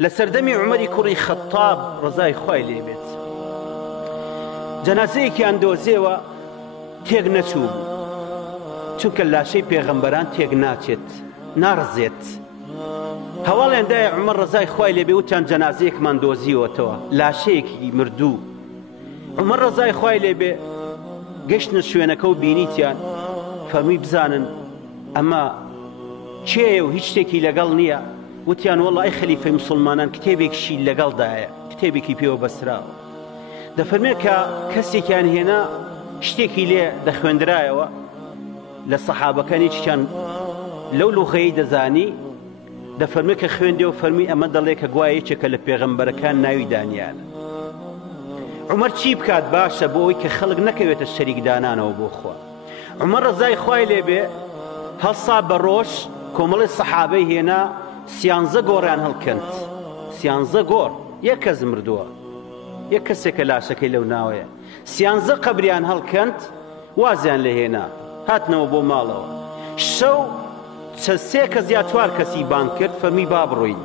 لسردمي عمري كوري خطاب رضاي خوای لێ بێت جەنازەیەکیان دۆزیەوە تێک نەچوو چونکە لاشەی پێغەمبەران تێک ناچێت ناڕزێت هەواڵیان دایە عومەر ڕزای خوای لێ بێ وتیان جەنازەیەکمان دۆزیوەتەوە لاشەیەکی مردوو عومەر ڕزای خوای لێ بێ گەشتنە شوێنەکە و بینیتیان فەرمی بزانن ئەمە چێیە و هیچ شتێکی لەگەڵ نییە وتیان وەڵڵا ئەی خەلیفەی موسڵمانان کتێبێکشی لەگەڵدایە کتێبێکی پێوە بەسراوە دەفەرمێ کە کەسێکیان هێنا شتێکی لێ دەخوێندرایەوە لە سەحابەکانی چیان لەو لوغەیەی دەزانی دەفەرمێ کە خوێندێ و فەرمی ئەمە دەڵێ کە گوایەکێکە لە پێغەمبەرەکان ناوی دانیانە عومەر چی بکات باشە بۆ ئەوەی کە خەڵک نەکەوێتە شەریک دانانەوە بۆ خوا عومەر ڕزای خوای لێ بێ هەڵسا بە ڕۆژ کۆمەڵی سەحابەی هێنا سیانزە گۆڕیان هەڵکەند سیانزە گۆڕ یەک کەس مردووە یەک کەسێکە لاشەکەی لەو ناوەیە سیانزە قەبریان هەڵکەند وازیان لێ هێنا هاتنەوە بۆ ماڵەوە شەو سێ کەس یا چوار کەسی بان کرد فەرمی با بڕۆین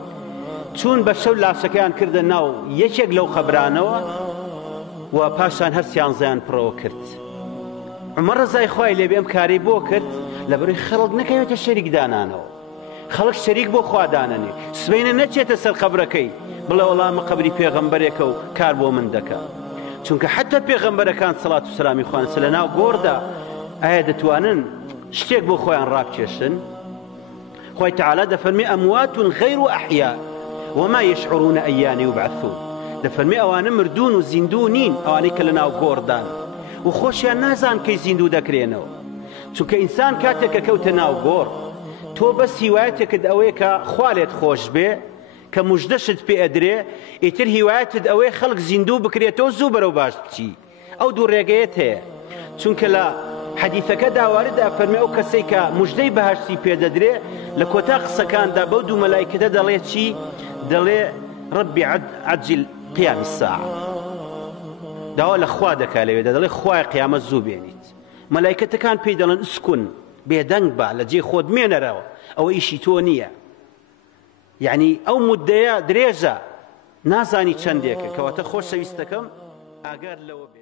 چون بە شەو لاشەکەیان کردە ناو یەکێک لەو قەبرانەوە و پاشان هەر سیانزەیان پڕەوە کرد عومەر ڕزای خوای لێ بێ ئەم کارەی بۆ کرد لەبەرەوەی خەڵک نەکەوێتە شەریک دانانەوە خەڵک شەریک بۆ خوا دانەنێ سبەینە نەچێتە سەر قەبرەکەی بڵێ وەڵامە قەبری پێغەمبەرێکە و کار بۆ من دەکا چونکە حتى پێغەمبەرەکان سەڵات و سەلامی خوان لە ناو گۆڕدا ئایا دەتوانن شتێک بۆ خۆیان ڕابکێشن خوای تەعالا دەفەرمێ ئەموات غەیر ئەحیا وما يشعرون أيان يبعثون دەفەرمێ ئەوانە مردوون و زیندوو نین ئەوانەی کە لە ناو گۆڕدان و خۆشیان نازان کەی زیندوو دەکرێنەوە چونکە ئینسان کاتێک کە کەوتە ناو گۆڕ تۆ بەس هیوایەتێکت ئەوەیە کە خوا لێت خۆش بێ کە موژدەشت پێ ئەدرێ ئیتر هیوایەتت ئەوەیە خەڵک زیندوو بکرێتەوە زوو بەرەو باش بچی ئەو دوو ڕێگەیەت هەیە چونکە لە حەدیثەکە داواردا فەرمێ ئەو کەسەی کە موژدەی بەهەشتی پێدەدرێ لە کۆتا قسەکاندا بەو دوو مەلایکەتە دەڵێ چی دەڵێ ڕەبی عەجل قیام الساعة داوا لە خوا دەکا لەوێدا دەڵێ خوای قیامەت زوو بێنیت مەلایکەتەکان پێی دەڵێن ئسکون بێدەنگ بە لە جێ خۆت مێنەرەوە ئەوە ئیشی تۆ نییە یعنی ئەو مودەیە درێژە نازانی چەندێکە کەواتە خۆشەویستەکەم ئاگار لەوە بێ